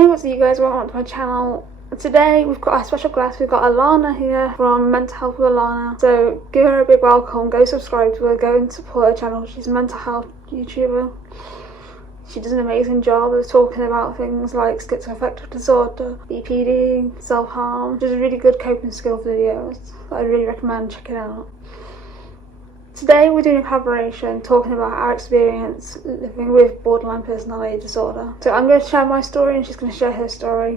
Hey, what's up you guys, welcome to my channel. Today we've got a special guest. We've got Alana here from Mental Health with Alana. So give her a big welcome, go subscribe to her, go and support her channel. She's a mental health YouTuber. She does an amazing job of talking about things like schizoaffective disorder, BPD, self-harm. Just really good coping skill videos that I really recommend checking out. Today we're doing a collaboration talking about our experience living with borderline personality disorder. So I'm going to share my story and she's going to share her story.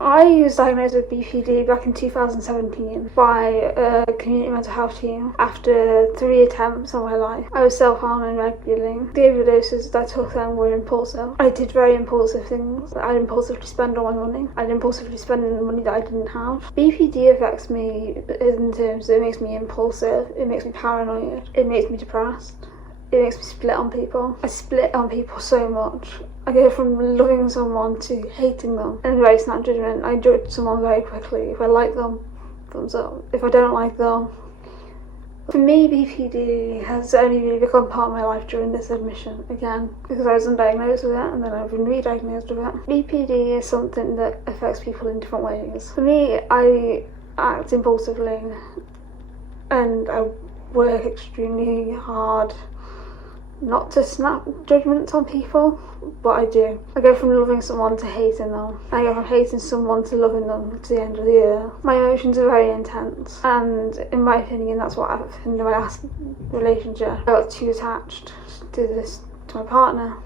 I was diagnosed with BPD back in 2017 by a community mental health team after 3 attempts on my life. I was self-harming regularly. The overdoses that I took then were impulsive. I did very impulsive things. I'd impulsively spend all my money. I'd impulsively spend the money that I didn't have. BPD affects me in terms that it makes me impulsive, it makes me paranoid, it makes me depressed. It makes me split on people. I split on people so much. I go from loving someone to hating them in a very snap judgment. I judge someone very quickly. If I like them, thumbs up. If I don't like them, for me, BPD has only really become part of my life during this admission again, because I was undiagnosed with it and then I've been re-diagnosed with it. BPD is something that affects people in different ways. For me, I act impulsively and I work extremely hard not to snap judgments on people, but I do. I go from loving someone to hating them. I go from hating someone to loving them to the end of the year. My emotions are very intense, and in my opinion that's what happened in my last relationship. I got too attached to my partner,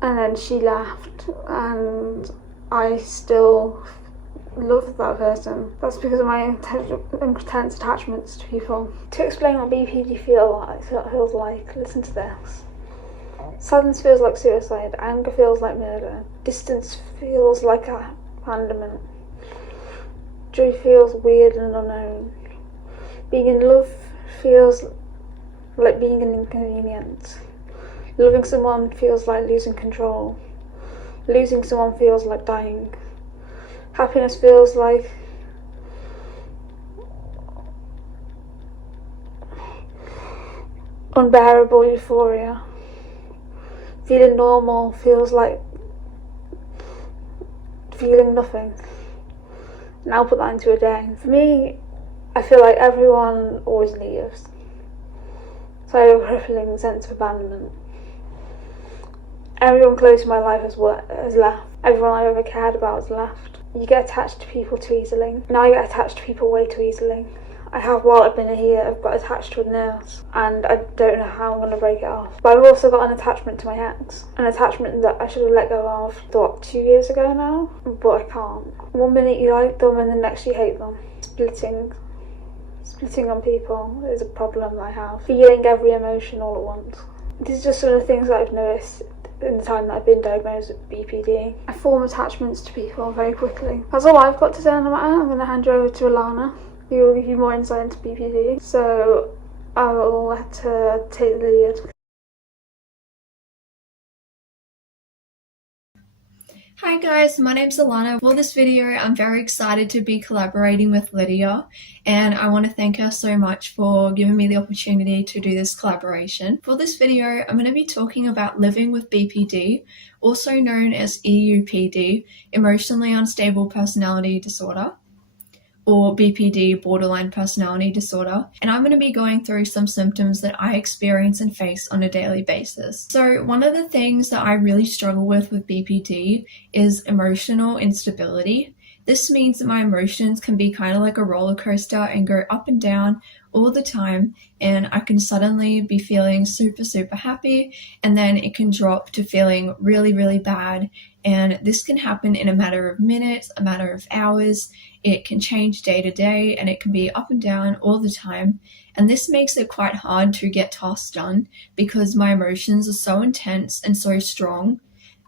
and then she left and I still love that person. That's because of my intense attachments to people. To explain what BPD feels like, listen to this. Sadness feels like suicide, anger feels like murder, distance feels like abandonment, joy feels weird and unknown, being in love feels like being an inconvenience, loving someone feels like losing control, losing someone feels like dying. Happiness feels like unbearable euphoria. Feeling normal feels like feeling nothing. Now put that into a day. For me, I feel like everyone always leaves. So I have a crippling sense of abandonment. Everyone close to my life has left. Everyone I've ever cared about has left. You get attached to people too easily. Now I get attached to people way too easily. I have, while I've been here, I've got attached to a nurse and I don't know how I'm going to break it off. But I've also got an attachment to my ex. An attachment that I should have let go of, 2 years ago now? But I can't. One minute you like them and the next you hate them. Splitting on people is a problem I have. Feeling every emotion all at once. These are just some of the things that I've noticed in the time that I've been diagnosed with BPD. I form attachments to people very quickly. That's all I've got to say on the matter. I'm going to hand you over to Alana, who will give you more insight into BPD. So I will let her take the lead. Hi guys, my name's Alana. For this video, I'm very excited to be collaborating with Lydia, and I want to thank her so much for giving me the opportunity to do this collaboration. For this video, I'm going to be talking about living with BPD, also known as EUPD, Emotionally Unstable Personality Disorder, or BPD, Borderline Personality Disorder, and I'm going to be going through some symptoms that I experience and face on a daily basis. So one of the things that I really struggle with BPD is emotional instability. This means that my emotions can be kind of like a roller coaster and go up and down all the time, and I can suddenly be feeling super happy and then it can drop to feeling really bad, and this can happen in a matter of minutes, a matter of hours. It can change day to day and it can be up and down all the time, and this makes it quite hard to get tasks done because my emotions are so intense and so strong.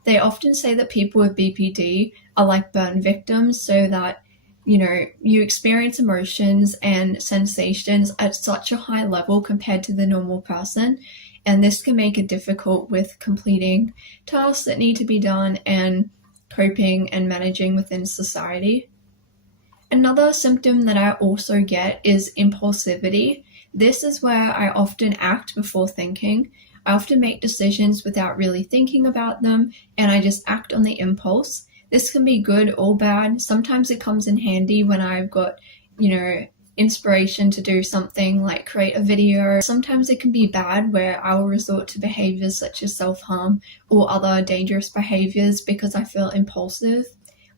They often say that people with BPD are like burn victims, so that you experience emotions and sensations at such a high level compared to the normal person, and this can make it difficult with completing tasks that need to be done and coping and managing within society. Another symptom that I also get is impulsivity. This is where I often act before thinking. I often make decisions without really thinking about them, and I just act on the impulse. This can be good or bad. Sometimes it comes in handy when I've got, inspiration to do something like create a video. Sometimes it can be bad where I will resort to behaviors such as self-harm or other dangerous behaviors because I feel impulsive.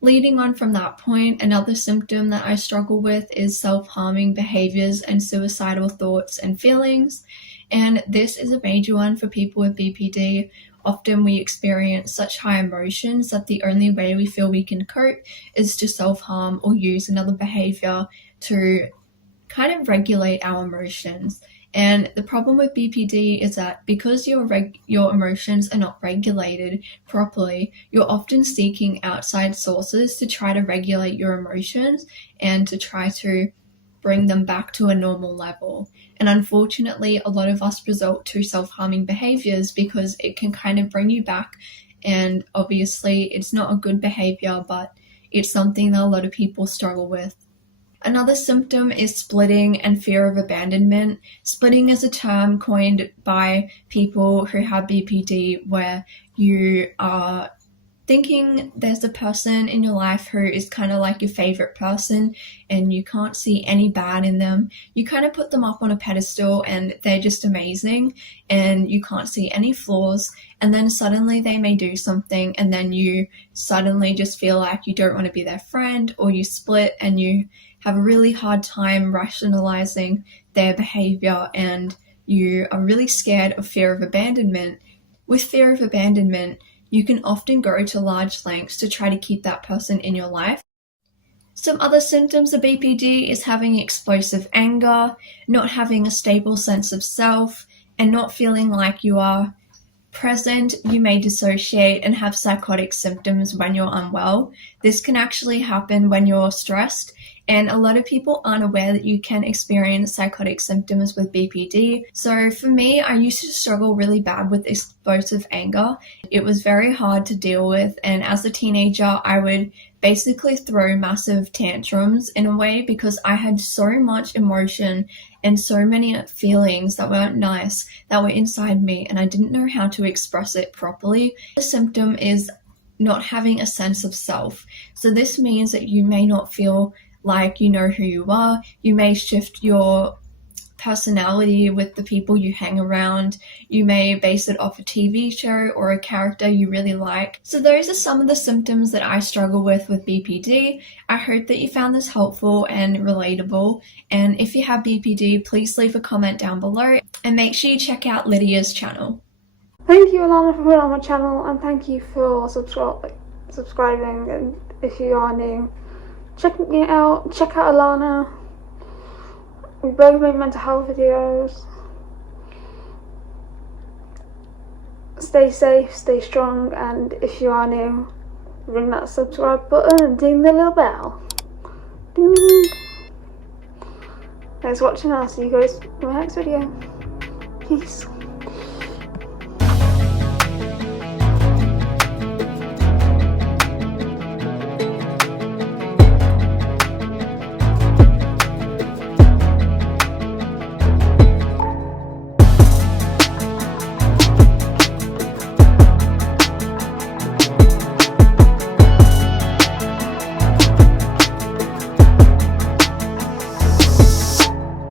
Leading on from that point, another symptom that I struggle with is self-harming behaviors and suicidal thoughts and feelings. And this is a major one for people with BPD. Often we experience such high emotions that the only way we feel we can cope is to self-harm or use another behavior to kind of regulate our emotions. And the problem with BPD is that because your emotions are not regulated properly, you're often seeking outside sources to try to regulate your emotions and to try to bring them back to a normal level. And unfortunately, a lot of us resort to self-harming behaviors because it can kind of bring you back. And obviously, it's not a good behavior, but it's something that a lot of people struggle with. Another symptom is splitting and fear of abandonment. Splitting is a term coined by people who have BPD where you are thinking there's a person in your life who is kind of like your favorite person and you can't see any bad in them. You kind of put them up on a pedestal and they're just amazing and you can't see any flaws, and then suddenly they may do something and then you suddenly just feel like you don't want to be their friend, or you split and you have a really hard time rationalizing their behavior and you are really scared of fear of abandonment. With fear of abandonment, you can often go to large lengths to try to keep that person in your life. Some other symptoms of BPD is having explosive anger, not having a stable sense of self, and not feeling like you are present. You may dissociate and have psychotic symptoms when you're unwell. This can actually happen when you're stressed, and a lot of people aren't aware that you can experience psychotic symptoms with BPD. So for me, I used to struggle really bad with explosive anger. It was very hard to deal with, and as a teenager, I would basically throw massive tantrums in a way because I had so much emotion and so many feelings that weren't nice that were inside me, and I didn't know how to express it properly. The symptom is not having a sense of self. So this means that you may not feel like you know who you are. You may shift your personality with the people you hang around. You may base it off a TV show or a character you really like. So those are some of the symptoms that I struggle with BPD. I hope that you found this helpful and relatable. And if you have BPD, please leave a comment down below and make sure you check out Lydia's channel. Thank you, Alana, for being on my channel, and thank you for subscribing. And if you are new, check out Alana. We both make mental health videos. Stay safe, stay strong, and if you are new, ring that subscribe button and ding the little bell. Ding ding ding. Thanks for watching. I'll see you guys in my next video. Peace.